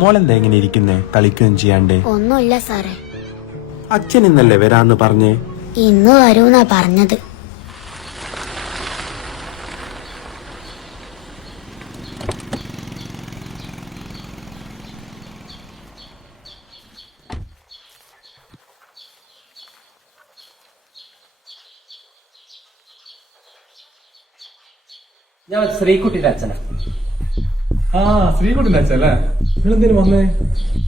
മോളെന്താ ഇങ്ങനെ ഇരിക്കുന്നേ? കളിക്കുകയും ചെയ്യാണ്ട്. ഒന്നുമില്ല സാറേ. അച്ഛൻ ഇന്നല്ലേ വരാന്ന് പറഞ്ഞേ? ഇന്ന് വരൂന്നാ പറഞ്ഞത്. ഞാൻ ശ്രീകുട്ടിയുടെ അച്ഛനാ. ശ്രീകുട്ടിന്റെ അച്ഛല്ലേ? നിങ്ങളെന്തേലും വന്നേ?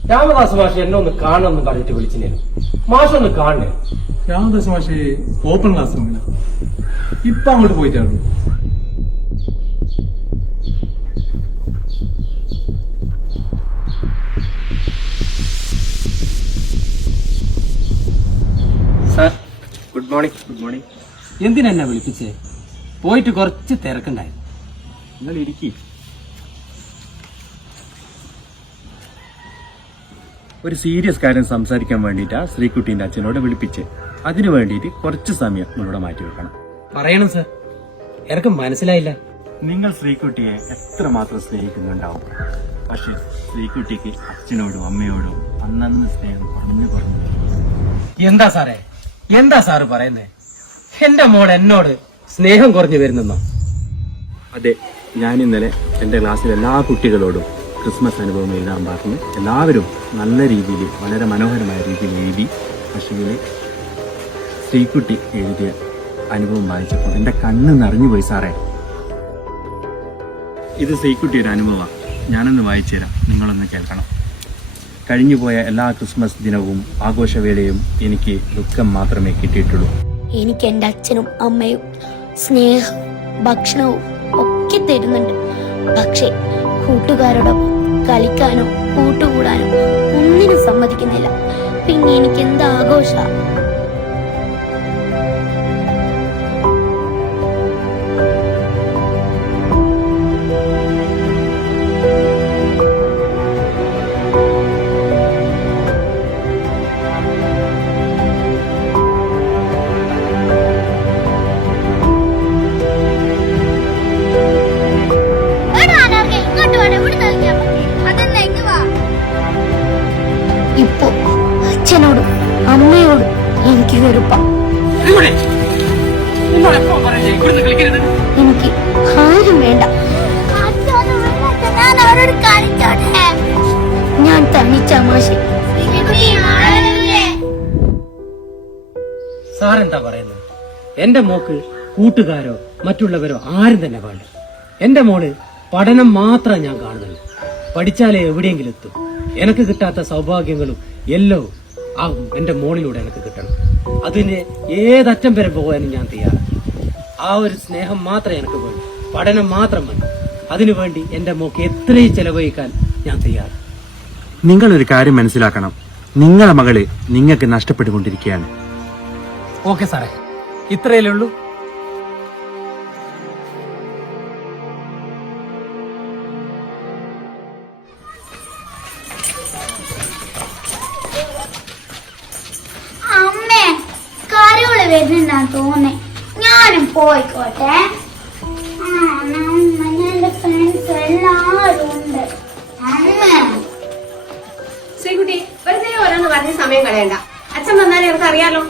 രാമദാസ് മാഷ് എന്നെ ഒന്ന് കാണണമെന്ന് പറഞ്ഞിട്ട് വിളിച്ചിരുന്നു. മാഷ് ഒന്ന് കാണണേ. രാമദാസ് മാഷ് ഓപ്പൺ ക്ലാസ് റൂമില്ല, ഇപ്പൊ അങ്ങോട്ട് പോയിട്ടാണ്. Sir good morning. Good morning. എന്തിനെന്നെ വിളിപ്പിച്ചേ? പോയിട്ട് കുറച്ച് തിരക്കുണ്ടായിരുന്നു. നിങ്ങൾ ഇരിക്കി. ഒരു സീരിയസ് കാര്യം സംസാരിക്കാൻ വേണ്ടിയിട്ടാ ശ്രീകുട്ടീന്റെ അച്ഛനോട് വിളിപ്പിച്ച്. അതിനു വേണ്ടിയിട്ട് കുറച്ച് സമയം നിങ്ങളോട് മാറ്റി വെക്കണം. പറയണം സാർ, എനിക്ക് മനസ്സിലായില്ല. നിങ്ങൾ ശ്രീകുട്ടിയെ എത്രമാത്രം സ്നേഹിക്കുന്നുണ്ടാവും. പക്ഷെ ശ്രീകുട്ടിക്ക് അച്ഛനോടും അമ്മയോടും അന്നന്ന് സ്നേഹം കുറഞ്ഞു. എന്താ സാറേ, എന്താ സാറ് പറയുന്നേ? എന്റെ മോൾ എന്നോട് സ്നേഹം കുറഞ്ഞു വരുന്നെന്നോ? അതെ, ഞാൻ ഇന്നലെ എന്റെ ക്ലാസ്സിലെ എല്ലാ കുട്ടികളോടും ക്രിസ്മസ് അനുഭവം എഴുതാൻ പറഞ്ഞു. എല്ലാവരും നല്ല രീതിയിൽ, വളരെ മനോഹരമായ രീതിയിൽ എഴുതി. പക്ഷേ ശ്രീകുട്ടി എഴുതിയ അനുഭവം വായിച്ചപ്പോൾ എന്റെ കണ്ണ് നിറഞ്ഞുപോയി സാറേ. ഇത് ശ്രീകുട്ടിയുടെ അനുഭവമാണ്. ഞാനൊന്ന് വായിച്ചു തരാം, നിങ്ങളൊന്ന് കേൾക്കണം. കഴിഞ്ഞുപോയ എല്ലാ ക്രിസ്മസ് ദിനവും ആഘോഷവേളയും എനിക്ക് ദുഃഖം മാത്രമേ കിട്ടിയിട്ടുള്ളൂ. എനിക്ക് എന്റെ അച്ഛനും അമ്മയും സ്നേഹവും ഭക്ഷണവും ഒക്കെ തരുന്നുണ്ട്. പക്ഷെ കൂട്ടുകാരോടൊപ്പം കളിക്കാനോ കൂട്ടുകൂടാനോ ഒന്നിനും സമ്മതിക്കുന്നില്ല. പിന്നെ എനിക്ക് എന്താ ആഘോഷ? ഇപ്പൊ അച്ഛനോടും അമ്മയോടും എനിക്ക് വെറുപ്പാ. എനിക്ക് ആരും വേണ്ട. ഞാൻ തനിച്ചാ മാഷി. സാറെന്താ പറയുന്നത്? എന്റെ മോക്ക് കൂട്ടുകാരോ മറ്റുള്ളവരോ ആരും തന്നെ വേണ്ട. എന്റെ മോള് പഠനം മാത്രം ഞാൻ കാണുന്നുള്ളൂ. പഠിച്ചാലേ എവിടെയെങ്കിലും എത്തും. എനിക്ക് കിട്ടാത്ത സൗഭാഗ്യങ്ങളും എല്ലോ ആകും എന്റെ മോളിലൂടെ എനിക്ക് കിട്ടണം. അതിന് ഏതറ്റം വരെ പോകാനും ഞാൻ തയ്യാറാണ്. ആ ഒരു സ്നേഹം മാത്രമേ എനിക്ക് വേണ്ടൂ. പഠനം മാത്രം മതി. അതിനുവേണ്ടി എന്റെ മോക്ക് എത്രയും ചെലവഴിക്കാൻ ഞാൻ തയ്യാറാണ്. നിങ്ങളൊരു കാര്യം മനസ്സിലാക്കണം, നിങ്ങളെ മകള് നിങ്ങൾക്ക് നഷ്ടപ്പെട്ടുകൊണ്ടിരിക്കുകയാണ്. ഓക്കെ സാറേ, ഇത്രയല്ലേ ഉള്ളൂ. അമ്മേ, കരയോള് വരുന്നുണ്ടാ തോന്നേ. ഞാനും പോയിക്കോട്ടെ. എന്റെ ഫ്രണ്ട്സ് എല്ലാരും ഉണ്ട്. അമ്മേ ശ്രീകുട്ടി, വെറുതെ ഓരോന്ന് പറഞ്ഞ് സമയം കളയണ്ട. അച്ഛൻ വന്നാലേ നമുക്ക് അറിയാലോ.